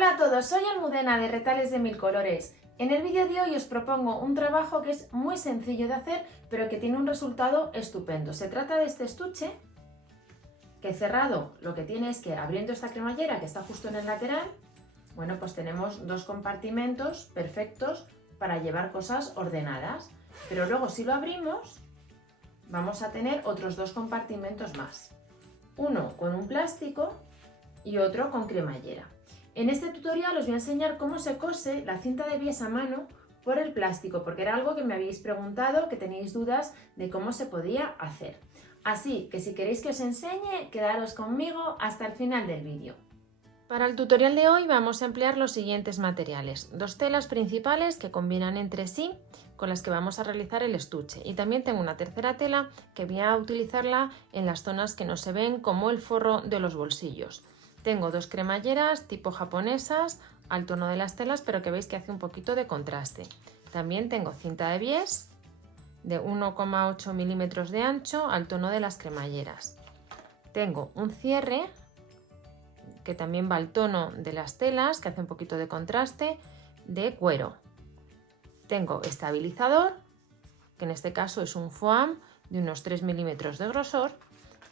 Hola a todos, soy Almudena de Retales de Mil Colores. En el vídeo de hoy os propongo un trabajo que es muy sencillo de hacer, pero que tiene un resultado estupendo. Se trata de este estuche, que cerrado lo que tiene es que abriendo esta cremallera que está justo en el lateral, bueno, pues tenemos dos compartimentos perfectos para llevar cosas ordenadas. Pero luego si lo abrimos, vamos a tener otros dos compartimentos más. Uno con un plástico y otro con cremallera. En este tutorial os voy a enseñar cómo se cose la cinta de bies a mano por el plástico, porque era algo que me habéis preguntado, que tenéis dudas de cómo se podía hacer. Así que si queréis que os enseñe, quedaros conmigo hasta el final del vídeo. Para el tutorial de hoy vamos a emplear los siguientes materiales. Dos telas principales que combinan entre sí, con las que vamos a realizar el estuche. Y también tengo una tercera tela que voy a utilizarla en las zonas que no se ven, como el forro de los bolsillos. Tengo dos cremalleras tipo japonesas al tono de las telas, pero que veis que hace un poquito de contraste. También tengo cinta de bies de 1,8 milímetros de ancho al tono de las cremalleras. Tengo un cierre que también va al tono de las telas, que hace un poquito de contraste, de cuero. Tengo estabilizador, que en este caso es un foam de unos 3 milímetros de grosor.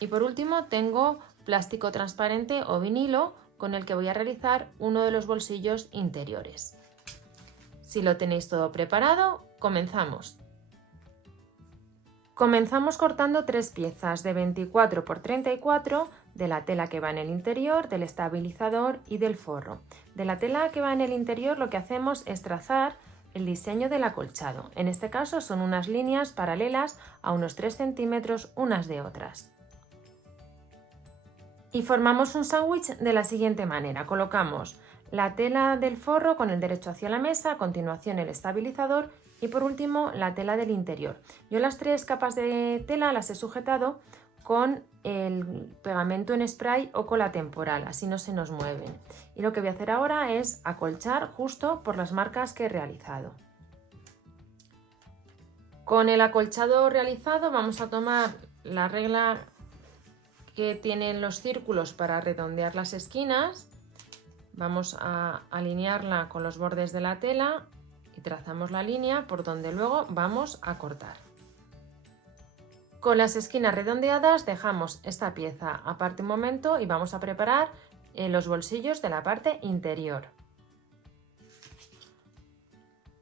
Y por último tengo plástico transparente o vinilo con el que voy a realizar uno de los bolsillos interiores. Si lo tenéis todo preparado, comenzamos. Comenzamos cortando tres piezas de 24 por 34 de la tela que va en el interior, del estabilizador y del forro. De la tela que va en el interior lo que hacemos es trazar el diseño del acolchado. En este caso son unas líneas paralelas a unos 3 centímetros unas de otras. Y formamos un sándwich de la siguiente manera. Colocamos la tela del forro con el derecho hacia la mesa, a continuación el estabilizador y por último la tela del interior. Yo las tres capas de tela las he sujetado con el pegamento en spray o cola temporal, así no se nos mueven. Y lo que voy a hacer ahora es acolchar justo por las marcas que he realizado. Con el acolchado realizado vamos a tomar la regla que tienen los círculos para redondear las esquinas. Vamos a alinearla con los bordes de la tela y trazamos la línea por donde luego vamos a cortar. Con las esquinas redondeadas dejamos esta pieza aparte un momento y vamos a preparar los bolsillos de la parte interior.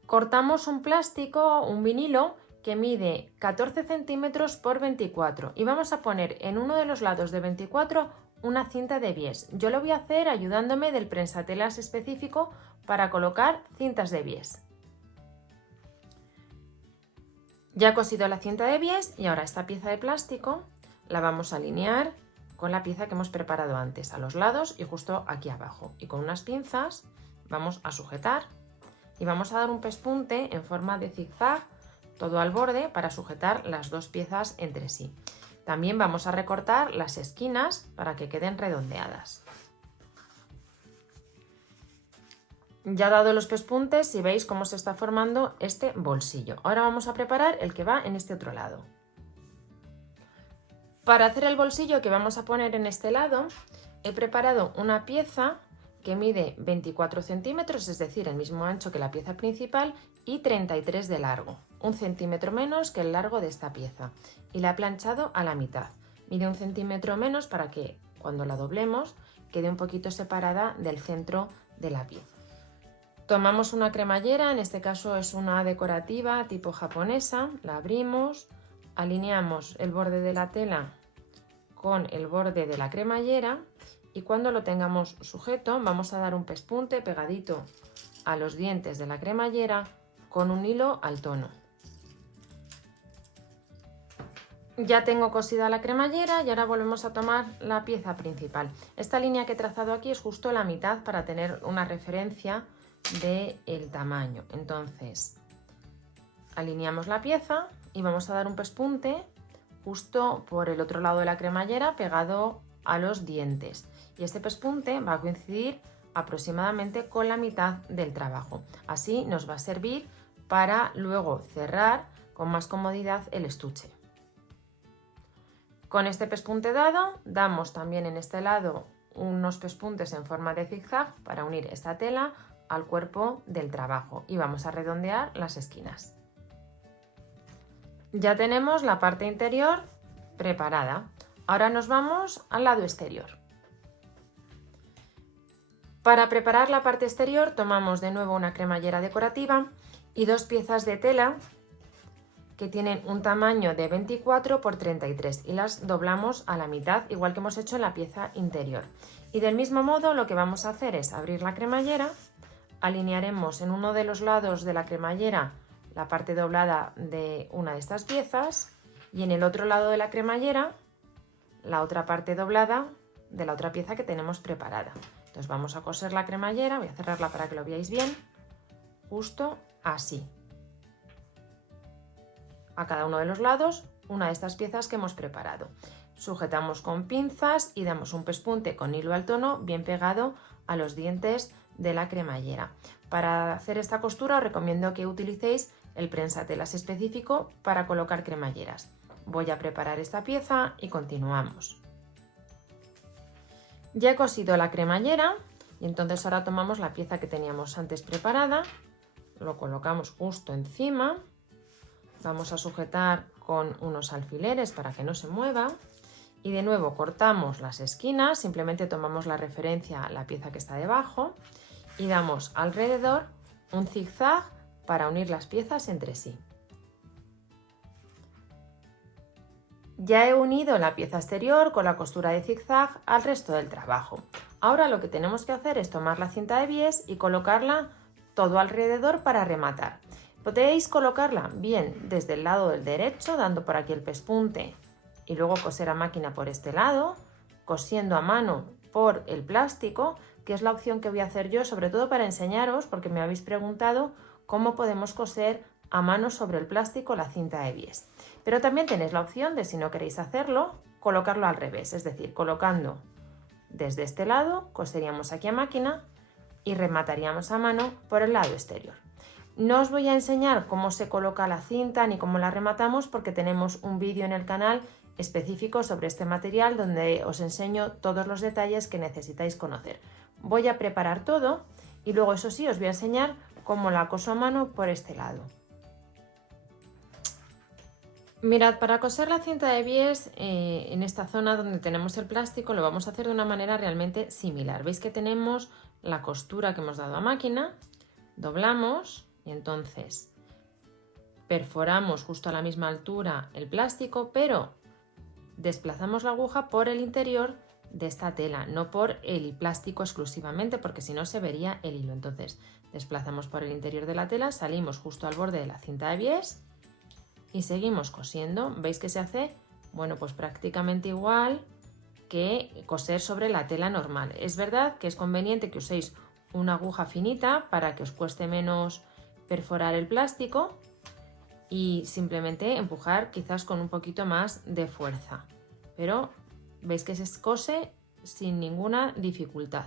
Cortamos un plástico, un vinilo, que mide 14 centímetros por 24 y vamos a poner en uno de los lados de 24 una cinta de bies. Yo lo voy a hacer ayudándome del prensatelas específico para colocar cintas de bies. Ya he cosido la cinta de bies y ahora esta pieza de plástico la vamos a alinear con la pieza que hemos preparado antes, a los lados y justo aquí abajo. Y con unas pinzas vamos a sujetar y vamos a dar un pespunte en forma de zigzag todo al borde para sujetar las dos piezas entre sí. También vamos a recortar las esquinas para que queden redondeadas. Ya dado los pespuntes, si veis cómo se está formando este bolsillo. Ahora vamos a preparar el que va en este otro lado. Para hacer el bolsillo que vamos a poner en este lado, he preparado una pieza que mide 24 centímetros, es decir, el mismo ancho que la pieza principal, y 33 de largo, 1 centímetro menos que el largo de esta pieza, y la he planchado a la mitad. Mide 1 centímetro menos para que cuando la doblemos quede un poquito separada del centro de la pieza. Tomamos una cremallera, en este caso es una decorativa tipo japonesa, la abrimos, alineamos el borde de la tela con el borde de la cremallera y cuando lo tengamos sujeto vamos a dar un pespunte pegadito a los dientes de la cremallera con un hilo al tono. Ya tengo cosida la cremallera y ahora volvemos a tomar la pieza principal. Esta línea que he trazado aquí es justo la mitad para tener una referencia del tamaño. Entonces alineamos la pieza y vamos a dar un pespunte justo por el otro lado de la cremallera pegado a los dientes. Y este pespunte va a coincidir aproximadamente con la mitad del trabajo. Así nos va a servir para luego cerrar con más comodidad el estuche. Con este pespunte dado, damos también en este lado unos pespuntes en forma de zigzag para unir esta tela al cuerpo del trabajo y vamos a redondear las esquinas. Ya tenemos la parte interior preparada. Ahora nos vamos al lado exterior. Para preparar la parte exterior tomamos de nuevo una cremallera decorativa y 2 piezas de tela que tienen un tamaño de 24 x 33 y las doblamos a la mitad, igual que hemos hecho en la pieza interior. Y del mismo modo lo que vamos a hacer es abrir la cremallera, alinearemos en uno de los lados de la cremallera la parte doblada de una de estas piezas y en el otro lado de la cremallera la otra parte doblada de la otra pieza que tenemos preparada. Entonces vamos a coser la cremallera, voy a cerrarla para que lo veáis bien, justo así. A cada uno de los lados una de estas piezas que hemos preparado. Sujetamos con pinzas y damos un pespunte con hilo al tono bien pegado a los dientes de la cremallera. Para hacer esta costura os recomiendo que utilicéis el prensatelas específico para colocar cremalleras. Voy a preparar esta pieza y continuamos. Ya he cosido la cremallera y entonces ahora tomamos la pieza que teníamos antes preparada, lo colocamos justo encima. Vamos a sujetar con unos alfileres para que no se mueva y de nuevo cortamos las esquinas, simplemente tomamos la referencia a la pieza que está debajo y damos alrededor un zigzag para unir las piezas entre sí. Ya he unido la pieza exterior con la costura de zigzag al resto del trabajo. Ahora lo que tenemos que hacer es tomar la cinta de bies y colocarla todo alrededor para rematar. Podéis colocarla bien desde el lado del derecho, dando por aquí el pespunte y luego coser a máquina por este lado, cosiendo a mano por el plástico, que es la opción que voy a hacer yo, sobre todo para enseñaros, porque me habéis preguntado cómo podemos coser a mano sobre el plástico la cinta de bies. Pero también tenéis la opción de, si no queréis hacerlo, colocarlo al revés, es decir, colocando desde este lado, coseríamos aquí a máquina y remataríamos a mano por el lado exterior. No os voy a enseñar cómo se coloca la cinta ni cómo la rematamos porque tenemos un vídeo en el canal específico sobre este material donde os enseño todos los detalles que necesitáis conocer. Voy a preparar todo y luego, eso sí, os voy a enseñar cómo la coso a mano por este lado. Mirad, para coser la cinta de bies en esta zona donde tenemos el plástico lo vamos a hacer de una manera realmente similar. Veis que tenemos la costura que hemos dado a máquina, doblamos y entonces perforamos justo a la misma altura el plástico, pero desplazamos la aguja por el interior de esta tela, no por el plástico exclusivamente, porque si no se vería el hilo. Entonces desplazamos por el interior de la tela, salimos justo al borde de la cinta de bies y seguimos cosiendo. ¿Veis que se hace? Bueno, pues prácticamente igual que coser sobre la tela normal. Es verdad que es conveniente que uséis una aguja finita para que os cueste menos perforar el plástico y simplemente empujar quizás con un poquito más de fuerza. Pero veis que se cose sin ninguna dificultad.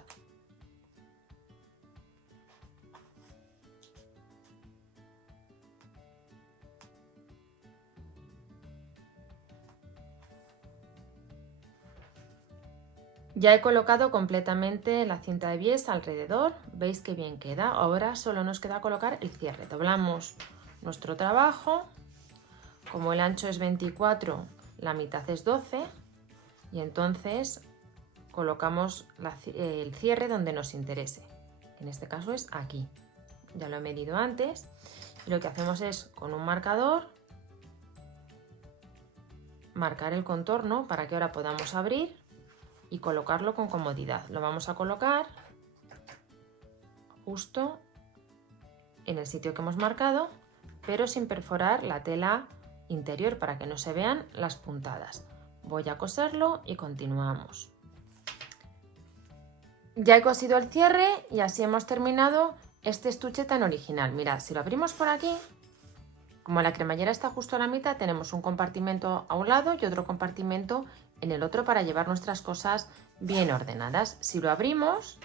Ya he colocado completamente la cinta de bies alrededor, veis que bien queda. Ahora solo nos queda colocar el cierre. Doblamos nuestro trabajo, como el ancho es 24, la mitad es 12 y entonces colocamos el cierre donde nos interese. En este caso es aquí, ya lo he medido antes y lo que hacemos es con un marcador marcar el contorno para que ahora podamos abrir y colocarlo con comodidad. Lo vamos a colocar justo en el sitio que hemos marcado, pero sin perforar la tela interior para que no se vean las puntadas. Voy a coserlo y continuamos. Ya he cosido el cierre y así hemos terminado este estuche tan original. Mirad, si lo abrimos por aquí, como la cremallera está justo a la mitad, tenemos un compartimento a un lado y otro compartimento en el otro para llevar nuestras cosas bien ordenadas. Si lo abrimos,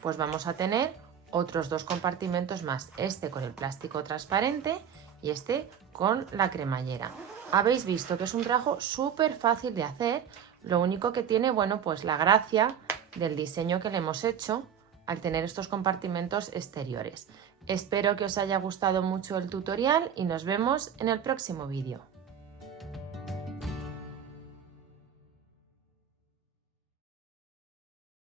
pues vamos a tener otros dos compartimentos más, este con el plástico transparente y este con la cremallera. Habéis visto que es un trabajo súper fácil de hacer, lo único que tiene, bueno, pues la gracia del diseño que le hemos hecho al tener estos compartimentos exteriores. Espero que os haya gustado mucho el tutorial y nos vemos en el próximo vídeo.